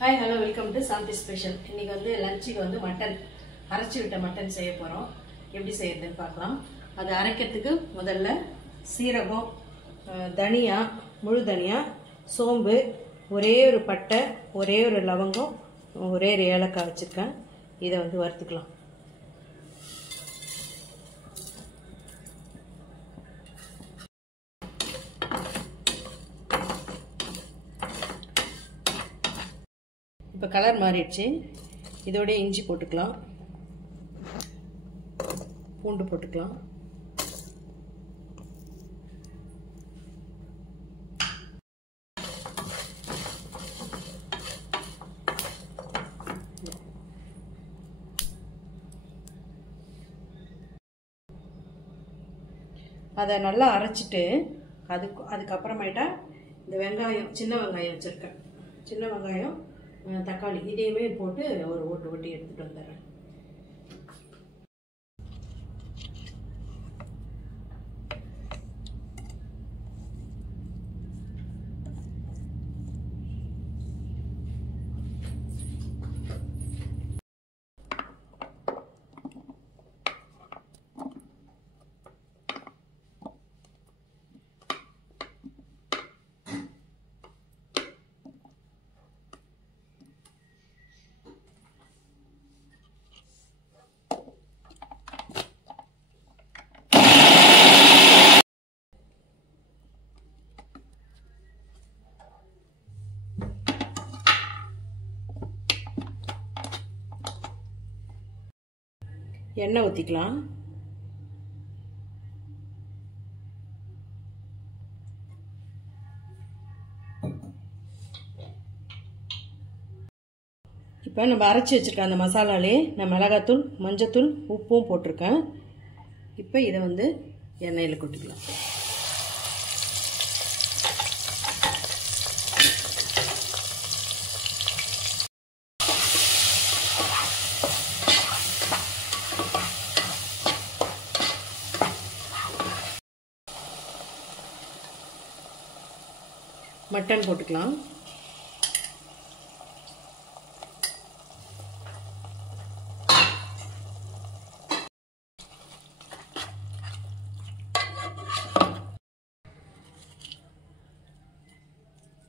Hi, hello, welcome to Santhi Special. இன்னைக்கு வந்து லஞ்சுக்கு வந்து மட்டன் அரைச்சி விட்ட மட்டன் செய்ய போறோம். எப்படி செய்யறதுன்னு பார்க்கலாம். அது அரைக்கிறதுக்கு முதல்ல சீரகம், தனியா, முழு தனியா, சோம்பு, ஒரே ஒரு பட்டை, ஒரே ஒரு லவங்கம், ஒரே ஒரு ஏலக்காய் வச்சிருக்கேன். இதை வந்து வறுத்துக்கலாம். இப்போ கலர் மாறிடுச்சு. இதோட இஞ்சி போட்டுக்கலாம், பூண்டு போட்டுக்கலாம், அதை நல்லா அரைச்சிட்டு அதுக்கப்புறமேட்டா இந்த வெங்காயம், சின்ன வெங்காயம் வச்சுருக்கேன், சின்ன வெங்காயம், தக்காளி இதையுமே போட்டு ஒரு ஓட்டி எடுத்துட்டு வந்துடுறேன். எண்ணெய் ஊற்றிக்கலாம். இப்போ நம்ம அரைச்சி வச்சுருக்க அந்த மசாலாலே நான் மிளகாத்தூள், மஞ்சத்தூள், உப்பும் போட்டிருக்கேன். இப்போ இதை வந்து எண்ணெயில் கொட்டிக்கலாம். மட்டன் போட்டுக்கலாம்.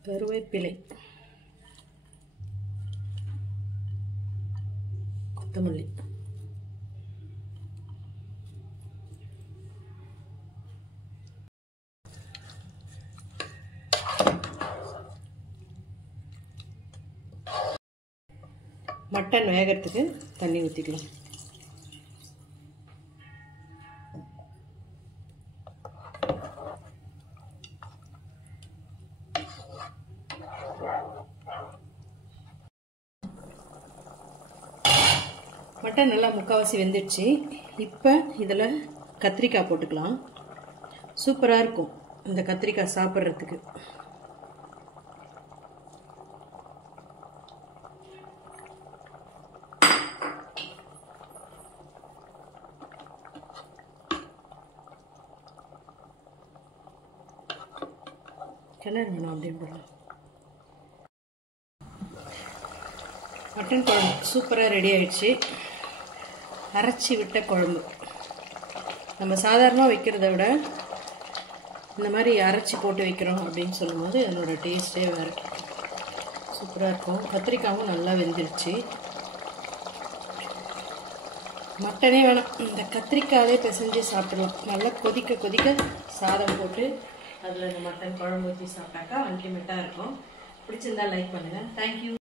கருவேப்பிலை, கொத்தமல்லி, மட்டன் வேகிறதுக்கு தண்ணி ஊற்றிக்கலாம். மட்டன் நல்லா முக்கால்வாசி வெந்துடுச்சு. இப்போ இதில் கத்திரிக்காய் போட்டுக்கலாம். சூப்பராக இருக்கும் இந்த கத்திரிக்காய் சாப்பிட்றதுக்கு. கிளறு வேணும் அப்படியே போடலாம். மட்டன் குழம்பு சூப்பராக ரெடி ஆயிடுச்சு. அரைச்சி விட்ட குழம்பு. நம்ம சாதாரணமாக வைக்கிறத விட இந்த மாதிரி அரைச்சி போட்டு வைக்கிறோம் அப்படின்னு சொல்லும்போது அதனோட டேஸ்ட்டே வேறு சூப்பராக இருக்கும். கத்திரிக்காயும் நல்லா வெந்துருச்சு. மட்டனே வேணாம், இந்த கத்திரிக்காயே பிசைஞ்சு சாப்பிடலாம். நல்லா கொதிக்க கொதிக்க சாதம் போட்டு அதில் இந்த மட்டன் குழம்பு ஊற்றி சாப்பிட்டாக்கா அல்டிமேட்டாக இருக்கும். பிடிச்சிருந்தா லைக் பண்ணுங்கள். தேங்க்யூ.